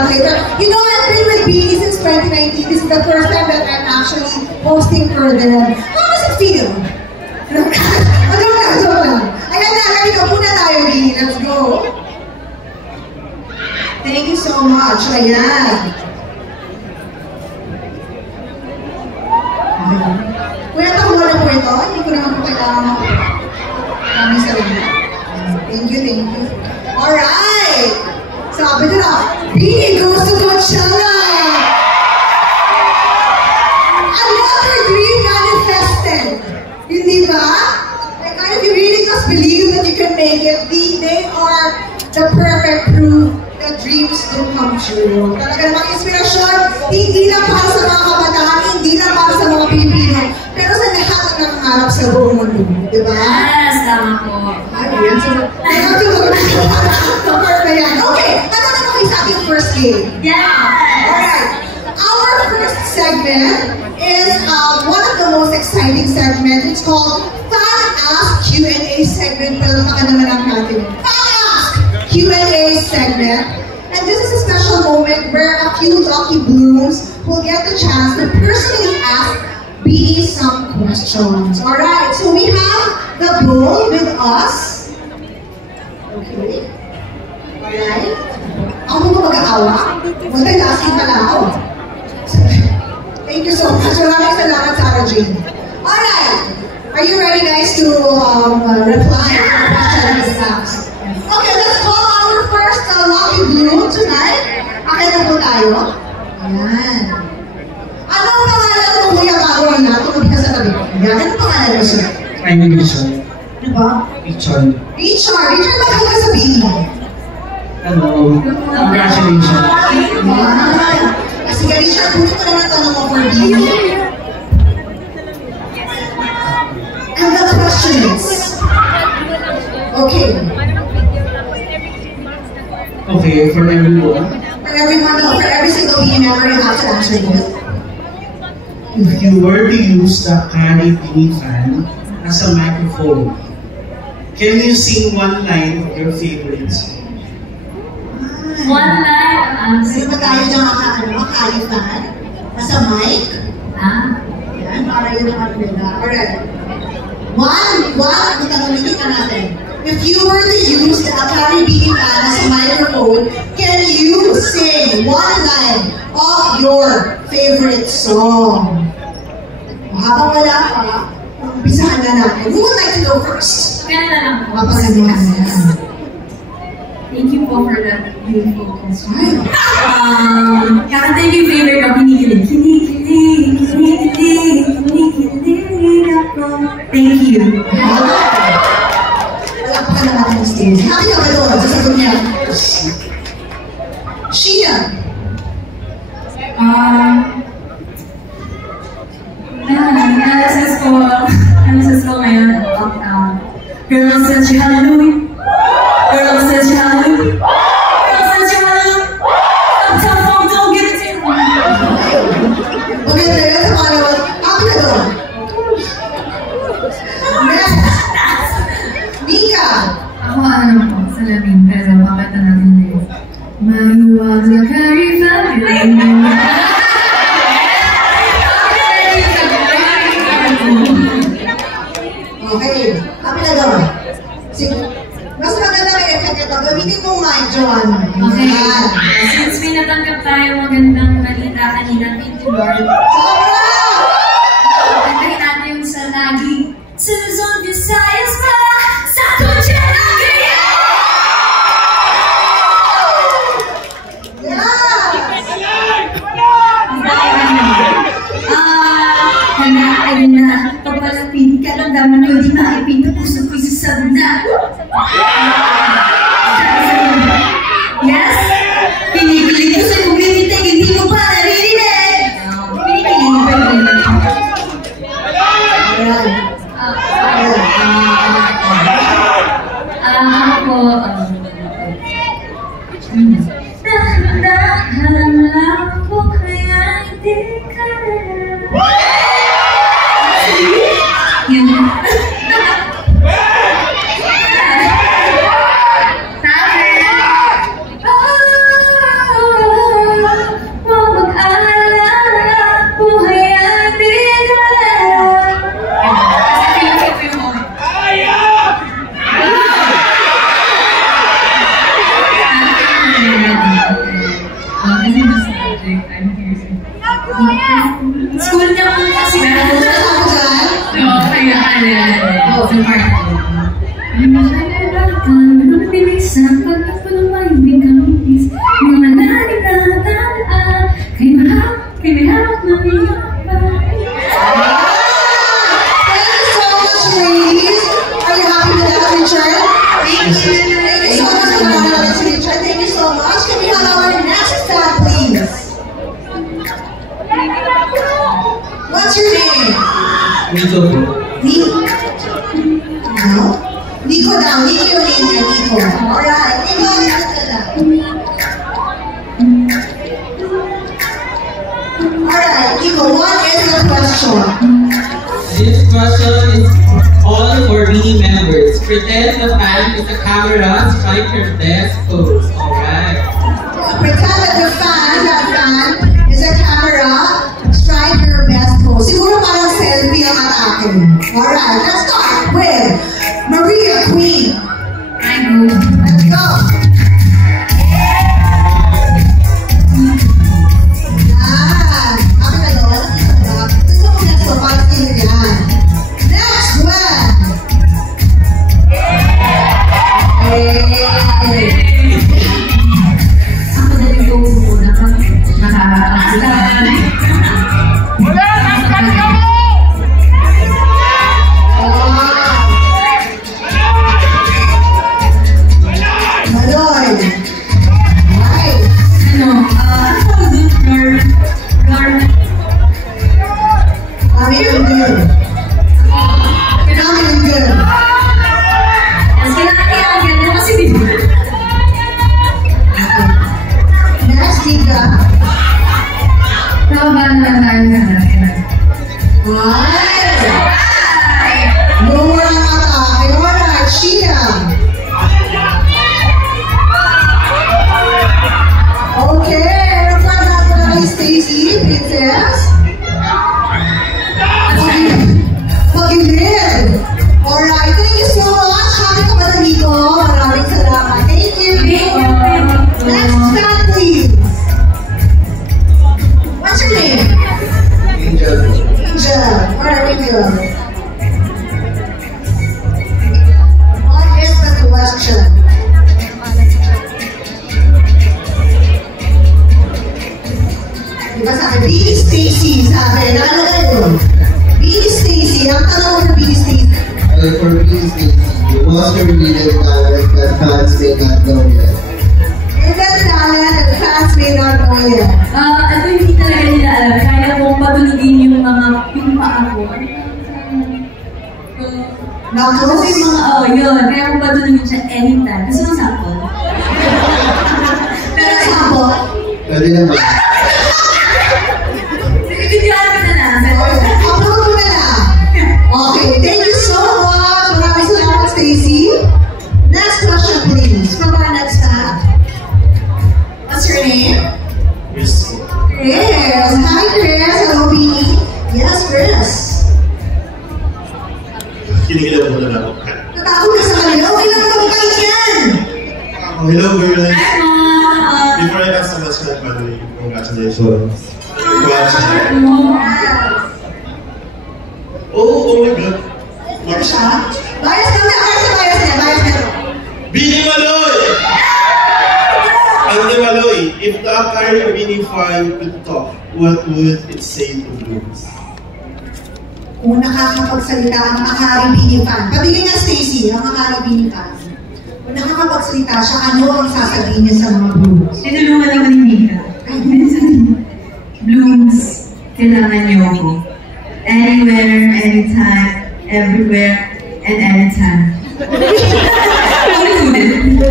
that later. You know, I've been with BE since 2019. This is the first time that I'm actually hosting for them. How does it feel? Joke lang. Ayan na, halika muna tayo, BE. Let's go. Thank you so much. Ayan. Kuya, takuha na po ito. Hindi ko naman po kailangan kami sarili. Thank you, thank you. Alright! Sabi nila, BE goes to Coachella! Another dream manifested! Hindi ba? Like, if you really just believe that you can make it, they are the perfect proof that dreams do come true. Talaga namang inspirasyon, hindi lang para sa mga kabataan, hindi lang para sa mga Pilipino, pero sa lahat ng nangangarap sa buong mundo. Diba? Yes, tama po. Ayun, so, okay, ano na kayo sa ating first game? Yes! Alright, our first segment is one of the most exciting segments. It's called Fan Ask Q&A segment. Pero baka naman ang natin. Fan Ask Q&A segment. And this is a special moment where a few lucky blooms will get the chance to personally ask BE some questions. Alright, so we have the bull with us. Okay. Alright. Ako ba mag-aawa? Multitasking pala ako. Thank you so much. Maraming salamat, Sarah Jane. Alright. Are you ready, guys, to reply to the question that asked? Okay, let's call our first lucky blue tonight. Akit na po tayo. Ayan. Anong pangalan mo, Kuya Carol, na? Tumagi ka sa tabi. Ayan. Anong pangalan mo siya? I'm Richard. Ano ba? Richard. Richard. Richard, magkano ka sabihin mo? Hello. Congratulations. Wow. Sige, Richard, kunin ko naman tanong mo for BE. And the question is, okay. Okay, for everyone. For everyone, no, for every single BE member, you have to answer this. If you were to use the Carrie BE fan as a microphone, can you sing one line of your favorite song? One line. Sino ba tayo dyan Carrie fan? Nasa mic? Yan, para yun ang nila. Alright. Itanong ka natin. If you were to use the Carrie BE fan as a microphone, can you sing one line of your favorite song? Habang wala pa, umpisahan na natin. Who would like to go first? Kaya na lang. Kapag-agahan yan. Thank you po for that beautiful question. Kakanta yung favorite ko, kinikilig. Kinikilig, kinikilig, kinikilig ako. Thank you. Wala pa ka naman ang stage. Happy ka ba doon? Sasagot niya. Sheena. LSS ko ngayon. Girl says you hallelujah. Girl says you hallelujah. Girl says you hallelujah. Uptown Funk, don't get it in. Okay, tayo sa pangalawa. Happy ka doon. Next. Mika. Ako ano po, salamin, pero pakita natin din. Mahiwag na karifan, okay, happy na doon. Mas maganda may effect ito. Gamitin mong mic, Joanna. Okay. Since may natanggap tayo magandang balita kanina, thank you, Lord. Tantahin natin yung sa lagi. Sa Luzon, Visayas pa, sa Coachella, ayun na, papalapin ka lang daman ko, di maipin na puso ko sa sabna. Yes? Pinipilit ko sa community, hindi ko pa narinig. Pinipilit ko pa narinig. Ako, dahan lang ko kaya hindi ka yun. Kasi the subject, I'm here. School niya po kasi Ano na ako dyan? no, kaya sa part ko. Bilisan, pagkapalumaybig ang ibis. Mga nanin na nataan, kay may hawak ng iyong bahay. Thank you so much, ladies. Are you happy with that, Richard? Thank you. Thank you so much for that, Richard. Thank you so much. Can we have our next fan, please? What's your name? Nico. Nico. Ano? Nico daw. Nico yung name niya, Nico. Alright. Nico, next ka na. Alright, Nico, what is the question? This question is all for Beanie members. Pretend the fan is a camera, strike your best pose. Alright. Pretend that the fan is a camera, strike your best pose. Siguro parang selfie ang atake. Alright, let's start with Maria Queen. I go. Let's go. Akin na yun. Gusto mo next one, para sa'yo yan. Next one. Ako na rin yung muna pag nakakakasal. Maloy. Right. Ano good girl? Kami ang good. Kami ang good. Kasi kailangan ganda kasi di ba? Next, Tika. Tama na tayo na natin. Ay! Lower ang atake. Alright, Shia. Okay, refer natin na kay Stacy, Princess. Pag-ibig. Alright, thank you so much. Happy ka ba na, Nico? Maraming salamat. Thank you. Next fan, please. What's your name? Angel. Angel. Alright, Angel. What is the question? Diba sabi, Beanie Stacy, sabi, nakalagay doon. Beanie Stacy, ang tanong mo sa Beanie Stacy. For Beanie Stacy, what's your hidden talent that fans may not know yet? Hidden talent that fans may not know yet. Ito hindi talaga nila alam. Kaya kong patulugin yung paa ko. Knuckles? Kasi yun. Kaya kong patulugin siya anytime. Gusto mo sample? Pero sample? Pwede naman. Bibigyan kita na. Upload mo na lang. Okay, thank you so much. Maraming salamat, Stacy. Next question, please. From our next fan. What's your name? Yes. Chris. Hi, Chris. Hello, Beanie. Yes, Chris. Kinikilaw mo na lang. Natakot ka sa kanila. Okay lang ito. Kahit yan. Hello, girls. Hi, Ma! Before I ask the question, by the way, congratulations. Congratulations. Oh my God. Ano siya? Bias na. Bias na. Beanie Maloy! Ante Maloy, if the Akari Beanie fan could talk, what would it say to Blooms? Kung nakakapagsalita ang Akari Beanie fan. Pabigyan nga, Stacy, ang Akari Beanie fan. Kung nakakapagsalita siya, ano ang sasabihin niya sa mga Blooms? Tinulungan ako ni Mika. Blooms, kailangan niyo ako. Anywhere, anytime, everywhere, and anytime.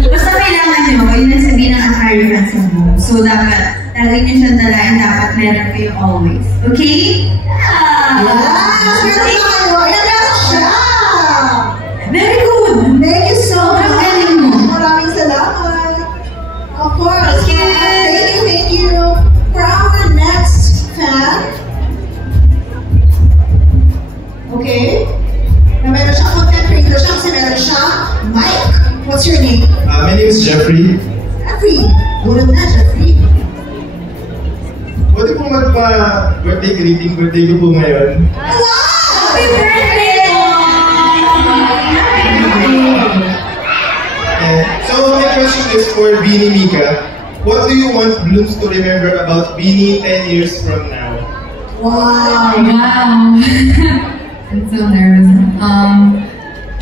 Basta kailangan niyo ako, yun ang sabihin ng Akari fans sa mo. So, dapat, lagi niyo siyang dalaan, dapat meron kayo always. Okay? Yes! Meron na kayo. Ayan, meron siya! Very good! Thank you so much! Galing mo. Maraming salamat! Of course! Thank you. Thank you! For our next fan, okay? Na meron siyang content creator siya kasi meron siyang mic. What's your name? My name is Jeffrey. Jeffrey. Gulog na, Jeffrey. Harry. Pwede po magpa-birthday greeting, birthday ko po ngayon. Wow! Happy birthday! So my question is for Beanie Mika. What do you want Blooms to remember about Beanie 10 years from now? Wow! Wow. I'm so nervous.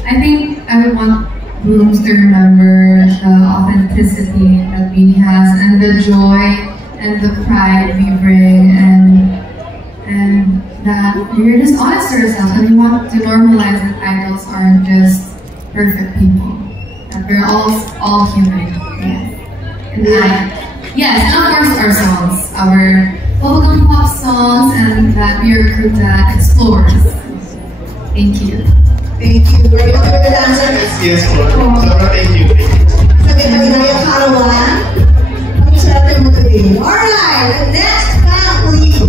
I think I would want Blooms to remember the authenticity that we has and the joy and the pride we bring and that we're just honest to ourselves and we want to normalize that idols aren't just perfect people. That we're all human. Yes, and of course our songs, our bubblegum pop songs, and that we are a group that explores. Thank you. Thank you. Are you okay with the answer? Yes po. Sobrang thank you. Sabi pa rin yung karawan. Ang swerte mo today. Alright, the next fan, please.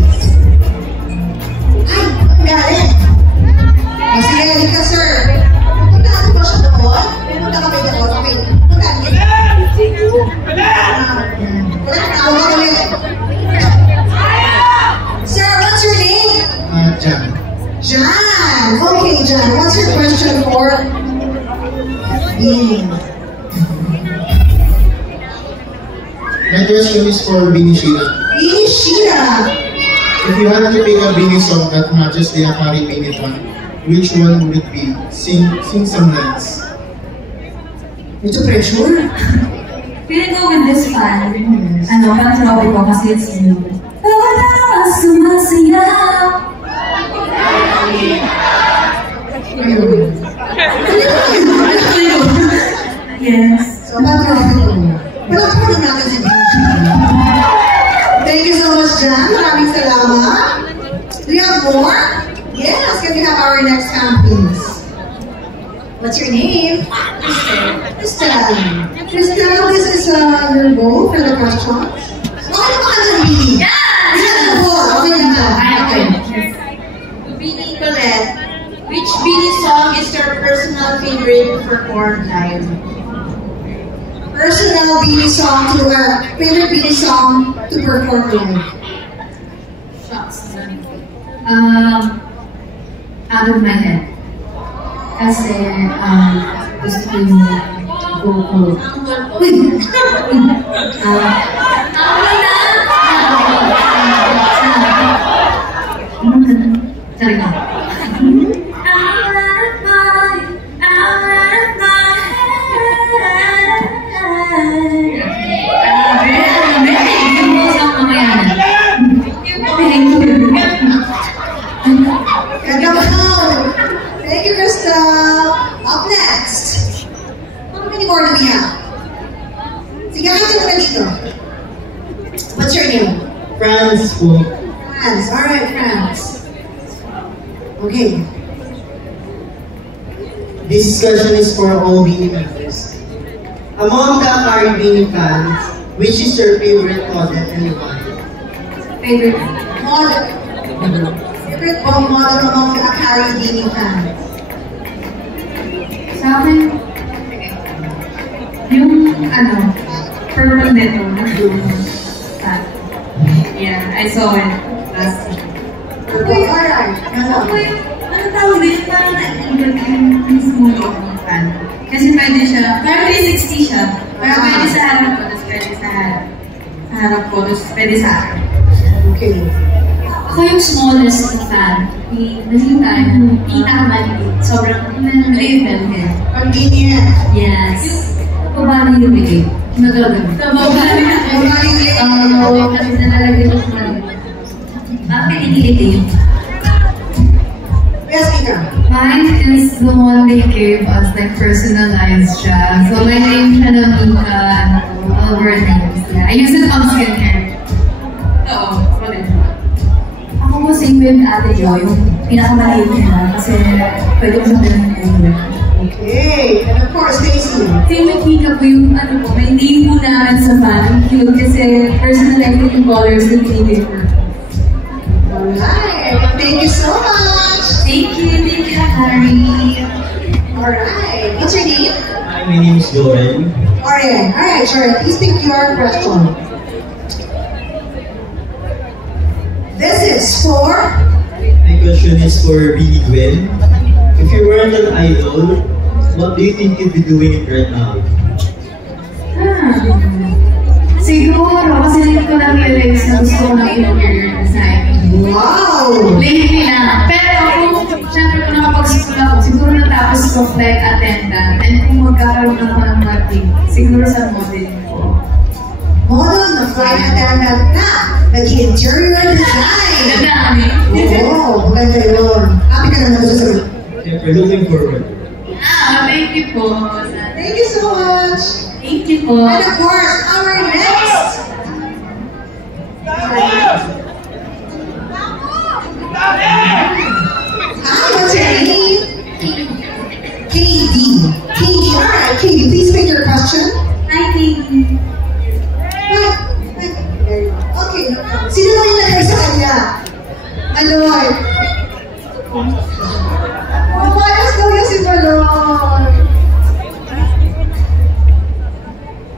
Ay, ang galing. Sige, halika sir. Punta natin ba siya doon? Punta kami doon. Okay, punta natin. Wala na ako kami. Sir, what's your name? Jan. Jan. Okay, Jan. What's your question for Beanie? My question is for Beanie Sheila. Beanie Sheila. If you had to pick a Beanie song that matches the Akari Beanie one, which one would it be? Sing some lines. Medyo pressure. Feeling go with this fan. Ano, pan-tropic ko kasi it's new. Wala sumasayaw. Yes. So, patrolling. Patrolling natin si Beanie Sheila. Thank you so much, Jan. Maraming salamat. Do you have more? Yes. Can we have our next fan, please? What's your name? Crystal. Crystal, this is your goal for the questions. Okay na ba ka dyan, Beanie? Yeah! Yeah, okay na. Okay. Beanie Colette, which Beanie song is your personal favorite to perform live? Personal Beanie song to favorite Beanie song to perform live. Shucks. Out of my head. Kasi, gusto ko yung vocal. Uy! Sorry ka. Thank you, Crystal. Up next. How many more do we have? Sige, kakita na dito. What's your name? Franz po. Franz. Alright, Franz. Okay. This question is for all Beanie members. Among the Akari Beanie fans, which is your favorite model and why? Favorite. Model. Favorite bong model among the Akari Beanie fans? Sa akin, yung purple nito na blue. Yeah, I saw it last year. Okay, alright. Ano tawag din? Parang na-ingat yung mismo yung fan. Kasi pwede siya, parang 360 siya. Parang pwede sa harap ko, tapos pwede sa harap ko, tapos pwede sa akin. Okay. Ako yung smallest na fan. Nakita yung pinakamaliit. Sobrang maliit na head. Convenient. Yes. Pabali yung bigay. Nagalagan. Pabali na. Kasi nalalagay ko sa maliit. Bakit pinigiliti? Yes, Mika. Mine is the one they gave us, like personalized siya. So my name siya na Mika, all of our names. Yeah. I use it on skincare. Oo, ulit. Ako po sing with Ate Jo, yung pinakamaliit niya. Kasi pwede ko siya bilhin anywhere. Okay. And of course, Stacy. Same with Mika po yung po, may name po namin sa fan. Ang cute kasi personalized yung colors na pinili ko. Alright. Thank you so much. Thank you, Harry. Alright. What's your name? Hi, my name is Joel. Alright, sure. Please pick your question. for? My question is for Billy Gwen. If you weren't an idol, what do you think you'd be doing right now? Siguro, kasi hindi ko na-realize na gusto ko ng interior design. Wow! Lately lang. Pero kung syempre kung nakapag-school ako, siguro natapos ko flight attendant. And kung magkakaroon ako ng marketing, siguro sa modeling ko. Model na flight attendant na. Nag-interior design. Nadami. Oo, maganda yun. Happy ka na nagsasabi. Siyempre, looking forward. Thank you po. Thank you so much. Thank you po. And of course, our next. Hi, what's your name? KD. KD, alright, KD, please pick your question. Hi, Katie. Okay, sino mo yung nagay sa kanya? Ano ay? Mabayas daw yan si Balon.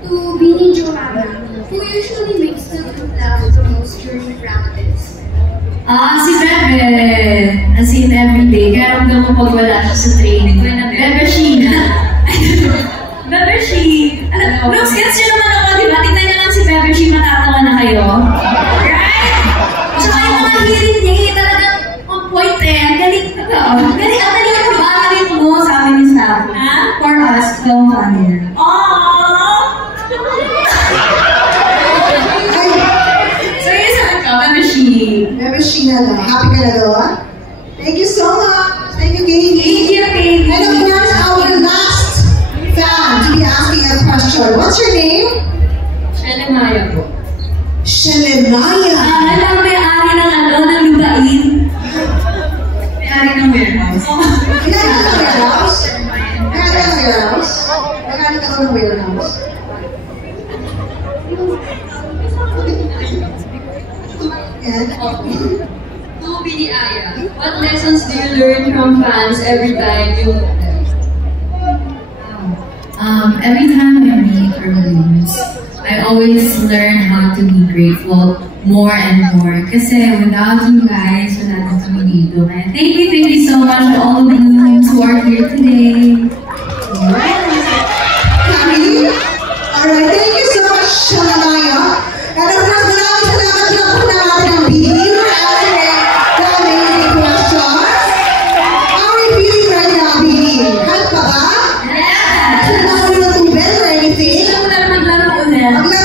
To Beanie Joanna, who usually makes the group laugh the most during practice. Si Bebe. As in, everyday. Kaya ramdam ko pag wala siya sa training. Bebe Sheena. Bebe She. Brooks, gets yun naman ako, di ba? Tignan niyo lang si Bebe She, matatawa na kayo. Right? Tsaka yung mga hirit niya, talagang on point eh. Ang galing na to. Ang galing na ba? Mo sa amin yung staff. For us, so funny. Aww! So yun saan ka, Bebe She. Bebe Sheena na. Happy ka na daw, ah? Thank you so much. Thank you, KD. Thank you, Katie. And of course, our last fan to be asking a question. What's your name? Shelemaya po. Shelemaya. Alam mo yung ari ng lugain? May ari ng warehouse. Kailangan ka ng warehouse? Kailangan ka ng warehouse? Kailangan ka ng warehouse? To Billy Aya, what lessons do you learn from fans every time you meet them? Every time I meet or lose, I always learn how to be grateful more and more. Kasi without you guys, wala na kami dito. Thank you so much to all of you who are here today. Happy? Alright, thank you so much, Shelemaya. And of course, maraming salamat lang po natin ang BD for answering the amazing questions. How are you feeling right now, BD? Hot pa ba? Yeah! Kailangan mo ng tubig or anything? Gusto mo na maglaro ulit.